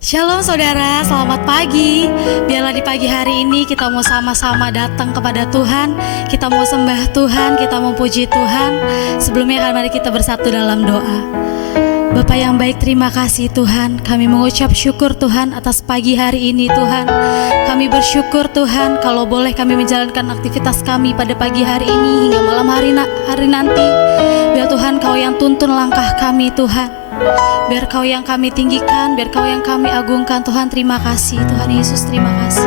Shalom saudara, selamat pagi. Biarlah di pagi hari ini kita mau sama-sama datang kepada Tuhan. Kita mau sembah Tuhan, kita mau puji Tuhan. Sebelumnya mari kita bersatu dalam doa. Bapa yang baik, terima kasih Tuhan. Kami mengucap syukur Tuhan atas pagi hari ini Tuhan. Kami bersyukur Tuhan kalau boleh kami menjalankan aktivitas kami pada pagi hari ini hingga malam hari nanti. Biar Tuhan Kau yang tuntun langkah kami Tuhan. Biar Kau yang kami tinggikan, biar Kau yang kami agungkan Tuhan. Terima kasih Tuhan Yesus, terima kasih.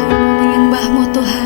Kami mau menyembah-Mu Tuhan.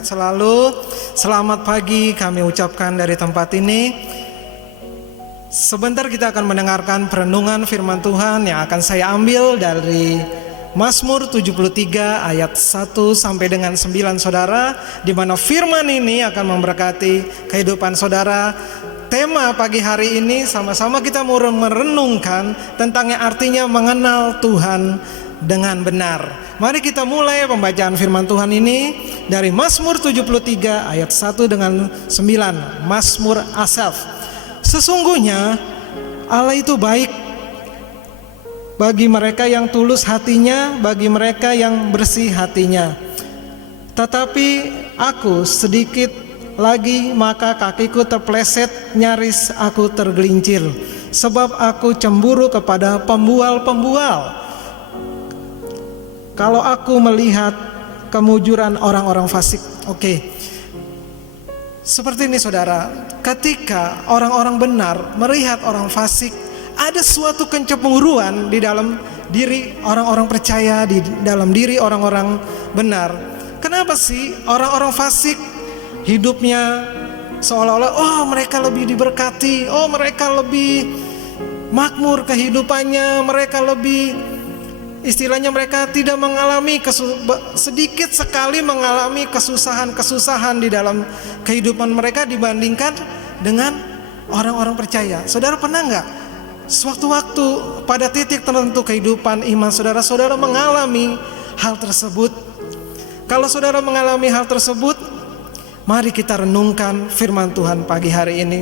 sehat selalu. Selamat pagi kami ucapkan dari tempat ini. Sebentar kita akan mendengarkan perenungan firman Tuhan yang akan saya ambil dari Mazmur 73 ayat 1 sampai dengan 9 saudara, di mana firman ini akan memberkati kehidupan saudara. Tema pagi hari ini sama-sama kita mau merenungkan tentang yang artinya mengenal Tuhan dengan benar. Mari kita mulai pembacaan firman Tuhan ini dari Mazmur 73 ayat 1 dengan 9. Mazmur Asaf. Sesungguhnya Allah itu baik bagi mereka yang tulus hatinya, bagi mereka yang bersih hatinya. Tetapi aku sedikit lagi maka kakiku terpleset, nyaris aku tergelincir, sebab aku cemburu kepada pembual-pembual. Kalau aku melihat kemujuran orang-orang fasik. Oke. Seperti ini saudara, ketika orang-orang benar melihat orang fasik, ada suatu kecemburuan di dalam diri orang-orang percaya, di dalam diri orang-orang benar. Kenapa sih orang-orang fasik hidupnya seolah-olah mereka lebih diberkati, mereka lebih makmur kehidupannya, mereka lebih, istilahnya mereka tidak mengalami sedikit sekali mengalami kesusahan-kesusahan di dalam kehidupan mereka dibandingkan dengan orang-orang percaya. Saudara pernah nggak sewaktu-waktu pada titik tertentu kehidupan iman saudara mengalami hal tersebut? Kalau saudara mengalami hal tersebut, mari kita renungkan firman Tuhan pagi hari ini.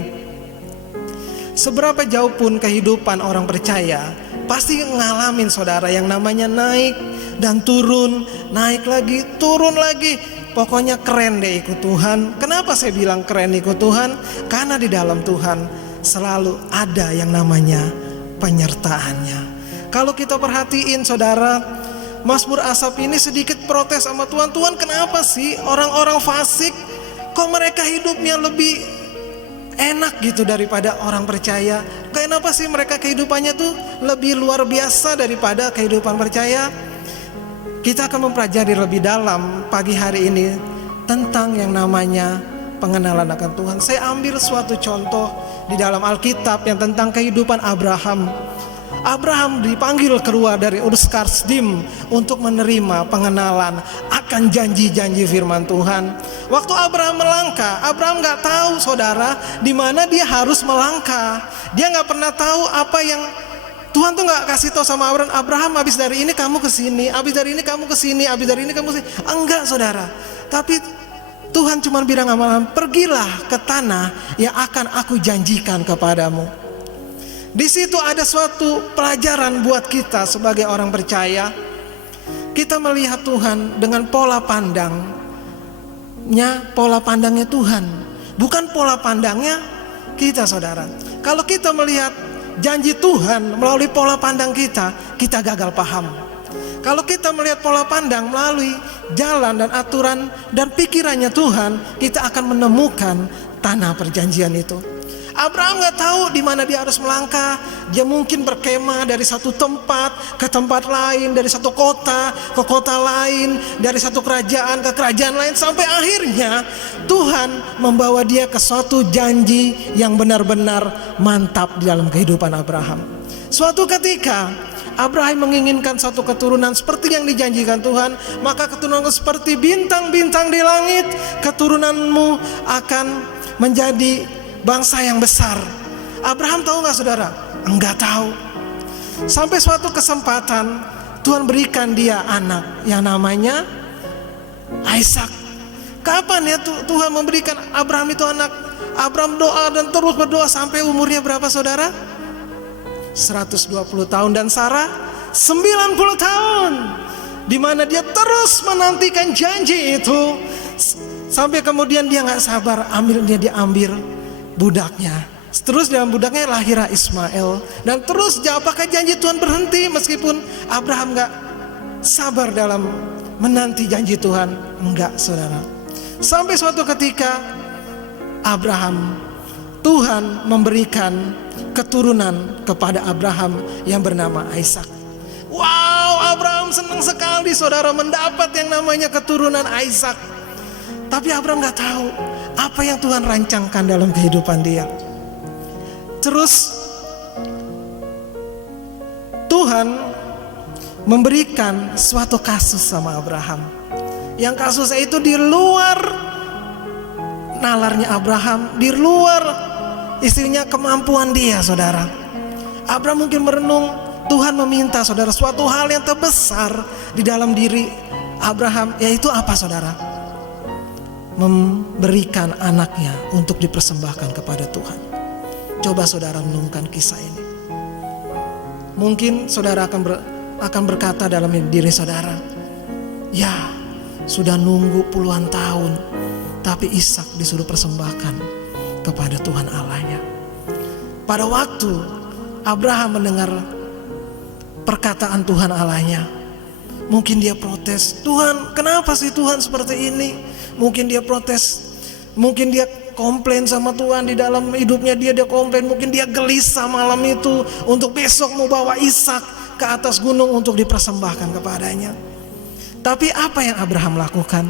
Seberapa jauh pun kehidupan orang percaya, pasti ngalamin saudara yang namanya naik dan turun, naik lagi, turun lagi. Pokoknya keren deh ikut Tuhan. Kenapa saya bilang keren ikut Tuhan? Karena di dalam Tuhan selalu ada yang namanya penyertaannya. Kalau kita perhatiin saudara, Mazmur Asaf ini sedikit protes sama Tuhan. Tuhan, kenapa sih orang-orang fasik kok mereka hidupnya lebih enak gitu daripada orang percaya? Kenapa sih mereka kehidupannya tuh lebih luar biasa daripada kehidupan percaya? Kita akan mempelajari lebih dalam pagi hari ini tentang yang namanya pengenalan akan Tuhan. Saya ambil suatu contoh di dalam Alkitab yang tentang kehidupan Abraham. Abraham dipanggil keluar dari Ur Kasdim untuk menerima pengenalan akan janji-janji firman Tuhan. Waktu Abraham melangkah, Abraham gak tahu saudara di mana dia harus melangkah. Dia gak pernah tahu apa yang Tuhan tuh gak kasih tahu sama Abraham. Abraham, habis dari ini kamu ke sini, habis dari ini kamu ke sini, habis dari ini kamu ke sini. Enggak saudara. Tapi Tuhan cuma bilang sama Abraham, pergilah ke tanah yang akan aku janjikan kepadamu. Di situ ada suatu pelajaran buat kita sebagai orang percaya. Kita melihat Tuhan dengan pola pandangnya Tuhan, bukan pola pandangnya kita saudara. Kalau kita melihat janji Tuhan melalui pola pandang kita gagal paham. Kalau kita melihat pola pandang melalui jalan dan aturan dan pikirannya Tuhan, kita akan menemukan tanah perjanjian itu. Abraham gak tahu di mana dia harus melangkah. Dia mungkin berkemah dari satu tempat ke tempat lain, dari satu kota ke kota lain, dari satu kerajaan ke kerajaan lain, sampai akhirnya Tuhan membawa dia ke suatu janji yang benar-benar mantap di dalam kehidupan Abraham. Suatu ketika Abraham menginginkan satu keturunan seperti yang dijanjikan Tuhan, maka keturunanmu seperti bintang-bintang di langit, keturunanmu akan menjadi bangsa yang besar. Abraham tahu gak saudara? Enggak tahu. Sampai suatu kesempatan Tuhan berikan dia anak yang namanya Ishak. Kapan ya Tuhan memberikan Abraham itu anak? Abraham doa dan terus berdoa sampai umurnya berapa saudara? 120 tahun dan Sarah 90 tahun. Di mana dia terus menantikan janji itu. Sampai kemudian dia gak sabar, dia diambil budaknya. Terus dalam budaknya lahirlah Ismail. Dan terus apakah janji Tuhan berhenti meskipun Abraham gak sabar dalam menanti janji Tuhan? Enggak saudara. Sampai suatu ketika Tuhan memberikan keturunan kepada Abraham yang bernama Ishak. Wow, Abraham senang sekali saudara mendapat yang namanya keturunan Ishak. Tapi Abraham gak tahu apa yang Tuhan rancangkan dalam kehidupan dia. Terus Tuhan memberikan suatu kasus sama Abraham. Yang kasusnya itu di luar nalarnya Abraham, di luar istrinya kemampuan dia, saudara. Abraham mungkin merenung, Tuhan meminta, saudara, suatu hal yang terbesar di dalam diri Abraham, yaitu apa, saudara? Memberikan anaknya untuk dipersembahkan kepada Tuhan. Coba saudara renungkan kisah ini. Mungkin saudara akan berkata dalam diri saudara, ya sudah nunggu puluhan tahun, tapi Ishak disuruh persembahkan kepada Tuhan Allahnya. Pada waktu Abraham mendengar perkataan Tuhan Allahnya, mungkin dia protes, Tuhan kenapa sih Tuhan seperti ini? Mungkin dia protes, mungkin dia komplain sama Tuhan di dalam hidupnya, dia komplain, mungkin dia gelisah malam itu untuk besok mau bawa Ishak ke atas gunung untuk dipersembahkan kepadanya. Tapi apa yang Abraham lakukan?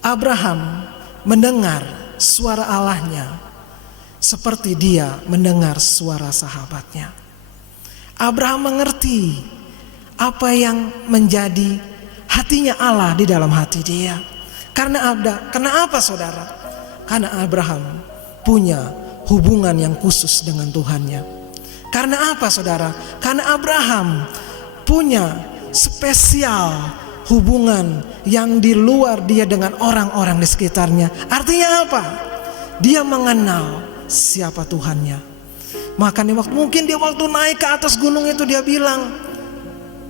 Abraham mendengar suara Allahnya seperti dia mendengar suara sahabatnya. Abraham mengerti apa yang menjadi hatinya Allah di dalam hati dia. Karena apa saudara? Karena Abraham punya hubungan yang khusus dengan Tuhannya. Karena apa saudara? Karena Abraham punya spesial hubungan yang di luar dia dengan orang-orang di sekitarnya. Artinya apa? Dia mengenal siapa Tuhannya. Makanya mungkin dia waktu naik ke atas gunung itu dia bilang,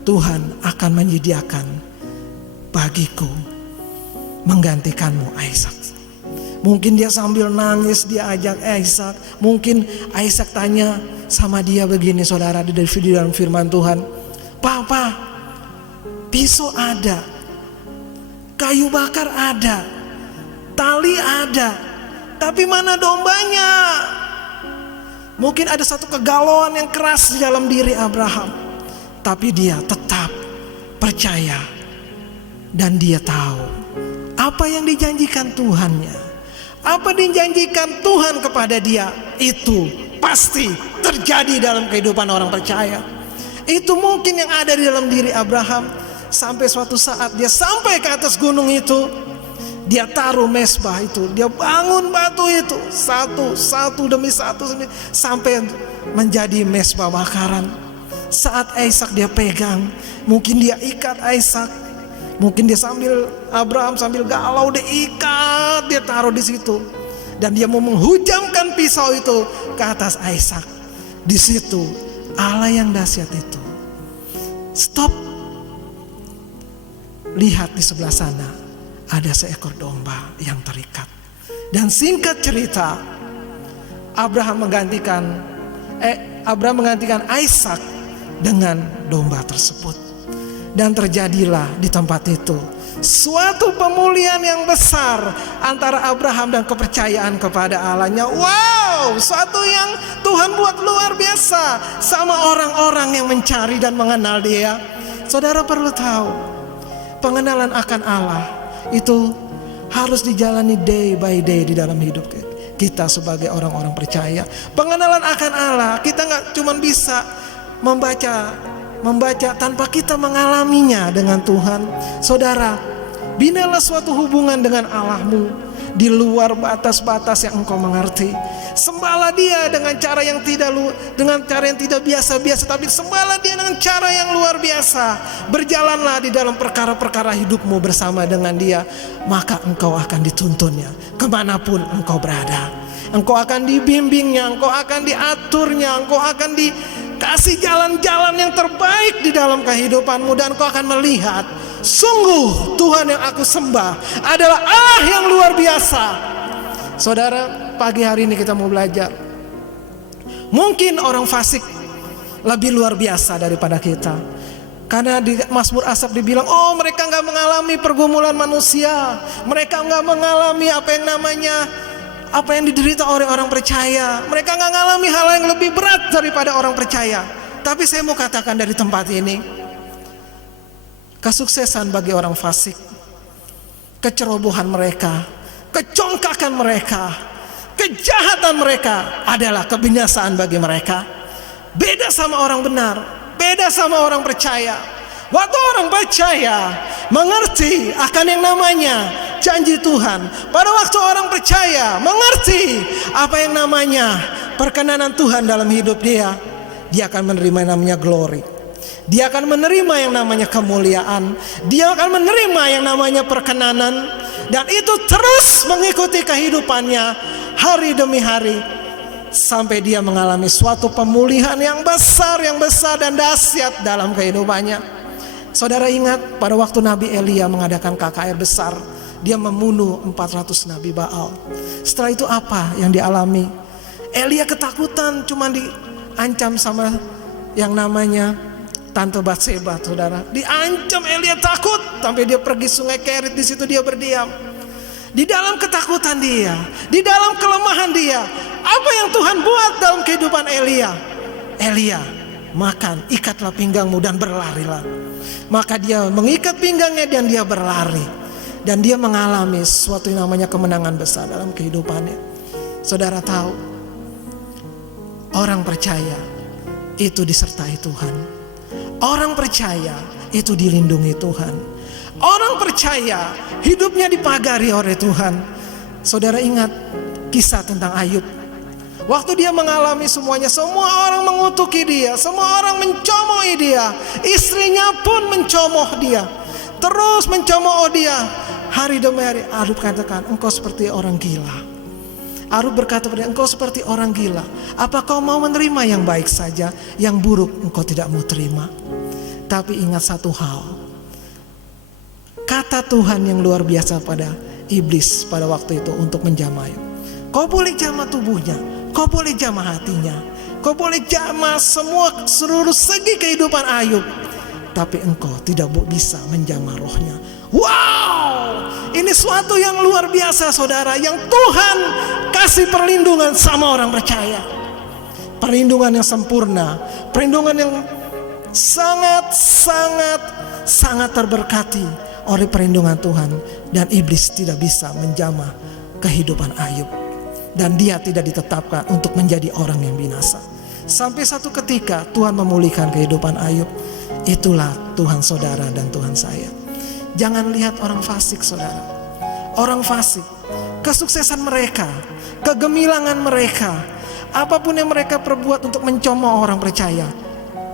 Tuhan akan menyediakan bagiku menggantikanmu Ishak. Mungkin dia sambil nangis dia ajak Ishak. Mungkin Ishak tanya sama dia begini, saudara, di dalam firman Tuhan, Papa, pisau ada, kayu bakar ada, tali ada, tapi mana dombanya? Mungkin ada satu kegalauan yang keras di dalam diri Abraham, tapi dia tetap percaya dan dia tahu apa yang dijanjikan Tuhannya, apa dijanjikan Tuhan kepada dia, itu pasti terjadi dalam kehidupan orang percaya. Itu mungkin yang ada di dalam diri Abraham. Sampai suatu saat dia sampai ke atas gunung itu, dia taruh mesbah itu, dia bangun batu itu satu demi satu sampai menjadi mesbah bakaran. Saat Ishak dia pegang, mungkin dia ikat Ishak. Mungkin dia Abraham sambil galau, dia ikat, dia taruh di situ, dan dia mau menghujamkan pisau itu ke atas Ishak. Di situ Allah yang dahsyat itu stop. Lihat di sebelah sana ada seekor domba yang terikat. Dan singkat cerita, Abraham menggantikan Ishak dengan domba tersebut. Dan terjadilah di tempat itu suatu pemulihan yang besar antara Abraham dan kepercayaan kepada Allahnya. Wow, suatu yang Tuhan buat luar biasa sama orang-orang yang mencari dan mengenal dia. Saudara perlu tahu, pengenalan akan Allah itu harus dijalani day by day di dalam hidup kita sebagai orang-orang percaya. Pengenalan akan Allah, kita gak cuma bisa membaca tanpa kita mengalaminya dengan Tuhan. Saudara, binalah suatu hubungan dengan Allahmu di luar batas-batas yang engkau mengerti. Sembahlah dia dengan cara yang tidak biasa-biasa, tapi sembahlah dia dengan cara yang luar biasa. Berjalanlah di dalam perkara-perkara hidupmu bersama dengan dia, maka engkau akan dituntunnya kemanapun engkau berada. Engkau akan dibimbingnya, engkau akan diaturnya, engkau akan dikasih jalan-jalan yang terbaik di dalam kehidupanmu. Dan engkau akan melihat, sungguh Tuhan yang aku sembah adalah Allah yang luar biasa. Saudara, pagi hari ini kita mau belajar. Mungkin orang fasik lebih luar biasa daripada kita. Karena di Mazmur Asaf dibilang, oh mereka gak mengalami pergumulan manusia, mereka gak mengalami apa yang diderita oleh orang percaya, mereka gak mengalami hal yang lebih berat daripada orang percaya. Tapi saya mau katakan dari tempat ini, kesuksesan bagi orang fasik, kecerobohan mereka, kecongkakan mereka, kejahatan mereka adalah kebinasaan bagi mereka. Beda sama orang benar, beda sama orang percaya. Waktu orang percaya mengerti akan yang namanya janji Tuhan, pada waktu orang percaya mengerti apa yang namanya perkenanan Tuhan dalam hidup dia akan menerima yang namanya glory. Dia akan menerima yang namanya kemuliaan. Dia akan menerima yang namanya perkenanan. Dan itu terus mengikuti kehidupannya hari demi hari, sampai dia mengalami suatu pemulihan yang besar dan dahsyat dalam kehidupannya. Saudara ingat pada waktu Nabi Elia mengadakan KKR besar, dia membunuh 400 Nabi Baal. Setelah itu apa yang dialami? Elia ketakutan, cuma diancam sama yang namanya Tante Batseba, saudara. Diancam, Elia takut sampai dia pergi sungai Kerit, di situ dia berdiam. Di dalam ketakutan dia, di dalam kelemahan dia, apa yang Tuhan buat dalam kehidupan Elia? Elia, makan, ikatlah pinggangmu dan berlarilah. Maka dia mengikat pinggangnya dan dia berlari. Dan dia mengalami sesuatu yang namanya kemenangan besar dalam kehidupannya. Saudara tahu, orang percaya itu disertai Tuhan. Orang percaya itu dilindungi Tuhan. Orang percaya hidupnya dipagari oleh Tuhan. Saudara ingat kisah tentang Ayub. Waktu dia mengalami semuanya, semua orang mengutuki dia, semua orang mencomoohi dia, istrinya pun mencemooh dia, terus mencemooh dia. Hari demi hari Ayub katakan, engkau seperti orang gila. Ayub berkata pada dia, engkau seperti orang gila. Apa kau mau menerima yang baik saja, yang buruk engkau tidak mau terima? Tapi ingat satu hal, kata Tuhan yang luar biasa pada iblis pada waktu itu untuk menjamah Ayub. Kau boleh jamah tubuhnya, kau boleh jamah hatinya, kau boleh jamah seluruh segi kehidupan Ayub, tapi engkau tidak bisa menjamah rohnya. Wow, ini suatu yang luar biasa saudara, yang Tuhan kasih perlindungan sama orang percaya. Perlindungan yang sempurna, perlindungan yang sangat terberkati oleh perlindungan Tuhan. Dan iblis tidak bisa menjamah kehidupan Ayub, dan dia tidak ditetapkan untuk menjadi orang yang binasa. Sampai satu ketika Tuhan memulihkan kehidupan Ayub. Itulah Tuhan saudara dan Tuhan saya. Jangan lihat orang fasik saudara. Orang fasik, kesuksesan mereka, kegemilangan mereka, apapun yang mereka perbuat untuk mencemooh orang percaya,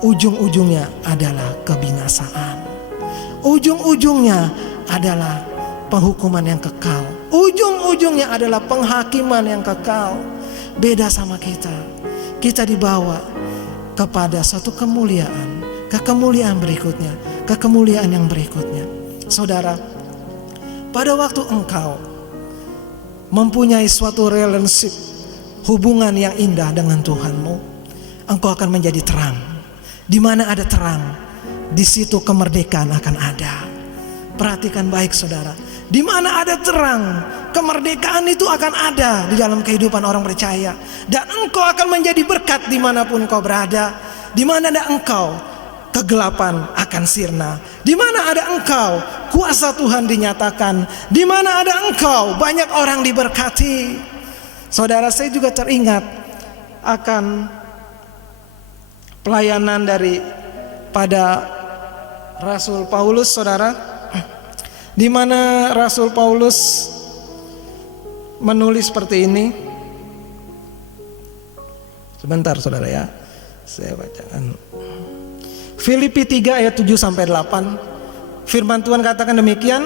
ujung-ujungnya adalah kebinasaan. Ujung-ujungnya adalah penghukuman yang kekal. Ujung-ujungnya adalah penghakiman yang kekal. Beda sama kita. Kita dibawa kepada suatu kemuliaan, ke kemuliaan berikutnya, ke kemuliaan yang berikutnya. Saudara, pada waktu engkau mempunyai suatu relationship, hubungan yang indah dengan Tuhanmu, engkau akan menjadi terang. Di mana ada terang, di situ kemerdekaan akan ada. Perhatikan baik saudara, di mana ada terang, kemerdekaan itu akan ada di dalam kehidupan orang percaya. Dan engkau akan menjadi berkat dimanapun kau berada. Di mana ada engkau, kegelapan akan sirna. Di mana ada engkau, kuasa Tuhan dinyatakan. Di mana ada engkau, banyak orang diberkati. Saudara, saya juga teringat akan pelayanan pada Rasul Paulus, saudara. Di mana Rasul Paulus menulis seperti ini. Sebentar saudara ya, saya bacakan. Filipi 3 ayat 7 sampai 8. Firman Tuhan katakan demikian,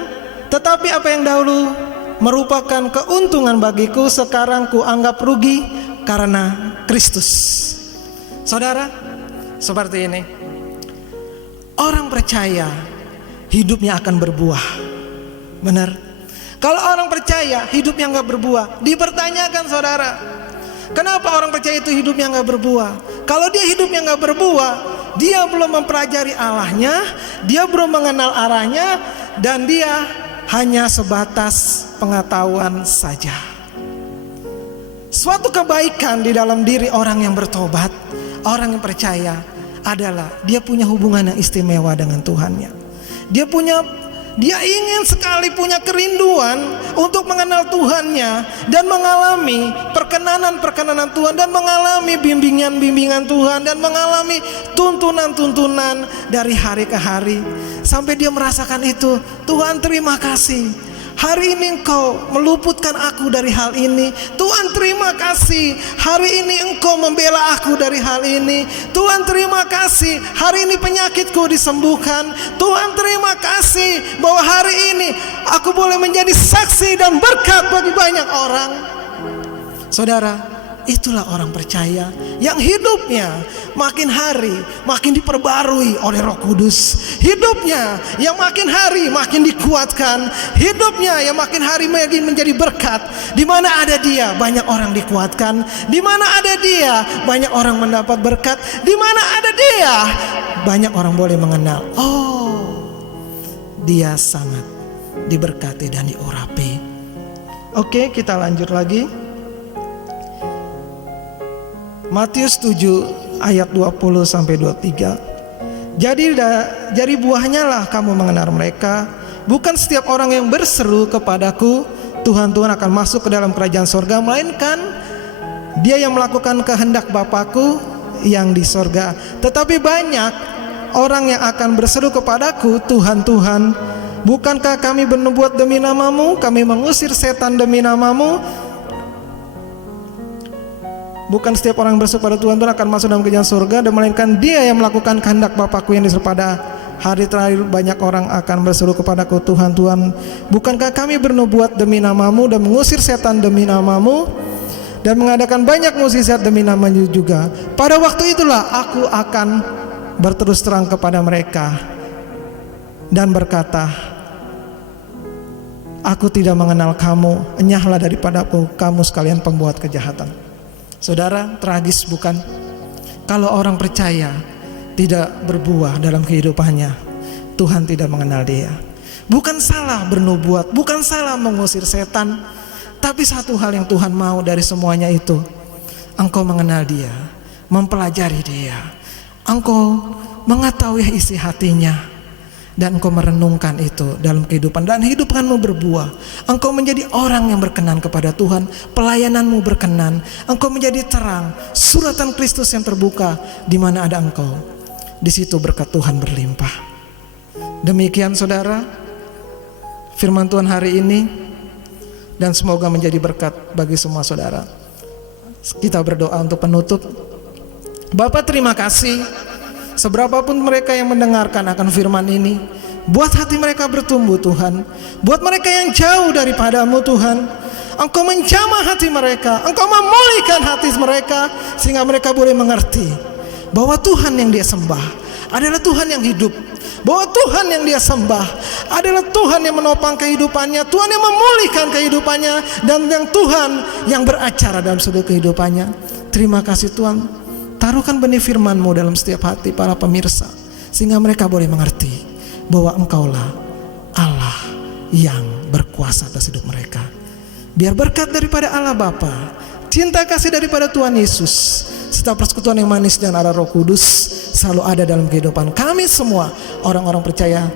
tetapi apa yang dahulu merupakan keuntungan bagiku, sekarang ku anggap rugi karena Kristus. Saudara, seperti ini. Orang percaya hidupnya akan berbuah. Benar. Kalau orang percaya hidupnya nggak berbuah, dipertanyakan saudara, kenapa orang percaya itu hidupnya nggak berbuah? Kalau dia hidupnya nggak berbuah, dia belum mempelajari Allahnya, dia belum mengenal arahnya, dan dia hanya sebatas pengetahuan saja. Suatu kebaikan di dalam diri orang yang bertobat, orang yang percaya adalah dia punya hubungan yang istimewa dengan Tuhannya. Dia punya Dia ingin sekali punya kerinduan untuk mengenal Tuhannya dan mengalami perkenanan-perkenanan Tuhan, dan mengalami bimbingan-bimbingan Tuhan, dan mengalami tuntunan-tuntunan dari hari ke hari, sampai dia merasakan itu. Tuhan, terima kasih, hari ini Engkau meluputkan aku dari hal ini. Tuhan, terima kasih, hari ini Engkau membela aku dari hal ini. Tuhan, terima kasih, hari ini penyakitku disembuhkan. Tuhan, terima kasih bahwa hari ini aku boleh menjadi saksi dan berkat bagi banyak orang. Saudara, itulah orang percaya yang hidupnya makin hari makin diperbarui oleh Roh Kudus. Hidupnya yang makin hari makin dikuatkan. Hidupnya yang makin hari makin menjadi berkat. Di mana ada dia, banyak orang dikuatkan. Di mana ada dia, banyak orang mendapat berkat. Di mana ada dia, banyak orang boleh mengenal, oh, dia sangat diberkati dan diurapi. Oke, kita lanjut lagi. Matius 7 ayat 20 sampai 23. Jadi buahnya lah kamu mengenal mereka. Bukan setiap orang yang berseru kepadaku, Tuhan, Tuhan, akan masuk ke dalam kerajaan sorga, melainkan dia yang melakukan kehendak Bapakku yang di sorga. Tetapi banyak orang yang akan berseru kepadaku, Tuhan, Tuhan, bukankah kami bernubuat demi namamu, kami mengusir setan demi namamu? Bukan setiap orang yang berseru pada Tuhan, Tuhan akan masuk dalam kerajaan surga, dan melainkan dia yang melakukan kehendak Bapakku yang di surga. Pada hari terakhir banyak orang akan berseru kepadaku, Tuhan, Tuhan, bukankah kami bernubuat demi namamu dan mengusir setan demi namamu dan mengadakan banyak mukjizat demi namanya juga? Pada waktu itulah aku akan berterus terang kepada mereka dan berkata, aku tidak mengenal kamu, enyahlah daripadaku kamu sekalian pembuat kejahatan. Saudara, tragis bukan? Kalau orang percaya tidak berbuah dalam kehidupannya, Tuhan tidak mengenal dia. Bukan salah bernubuat, bukan salah mengusir setan, tapi satu hal yang Tuhan mau dari semuanya itu, engkau mengenal dia, mempelajari dia, engkau mengetahui isi hatinya, dan engkau merenungkan itu dalam kehidupan, dan hidupmu berbuah. Engkau menjadi orang yang berkenan kepada Tuhan, pelayananmu berkenan, engkau menjadi terang, suratan Kristus yang terbuka. Di mana ada engkau, di situ berkat Tuhan berlimpah. Demikian saudara, firman Tuhan hari ini, dan semoga menjadi berkat bagi semua saudara. Kita berdoa untuk penutup. Bapa, terima kasih. Seberapapun mereka yang mendengarkan akan firman ini, buat hati mereka bertumbuh Tuhan. Buat mereka yang jauh daripadamu Tuhan, Engkau menjamah hati mereka, Engkau memulihkan hati mereka, sehingga mereka boleh mengerti bahwa Tuhan yang dia sembah adalah Tuhan yang hidup, bahwa Tuhan yang dia sembah adalah Tuhan yang menopang kehidupannya, Tuhan yang memulihkan kehidupannya, dan yang Tuhan yang beracara dalam seluruh kehidupannya. Terima kasih Tuhan. Taruhkan benih firman-Mu dalam setiap hati para pemirsa, sehingga mereka boleh mengerti bahwa Engkaulah Allah yang berkuasa atas hidup mereka. Biar berkat daripada Allah Bapa, cinta kasih daripada Tuhan Yesus, serta persekutuan yang manis dan arah Roh Kudus selalu ada dalam kehidupan kami semua, orang-orang percaya.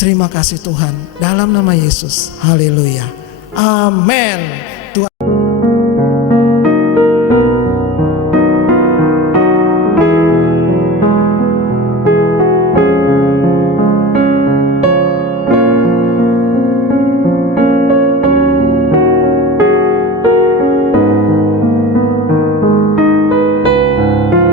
Terima kasih Tuhan, dalam nama Yesus. Haleluya. Amin.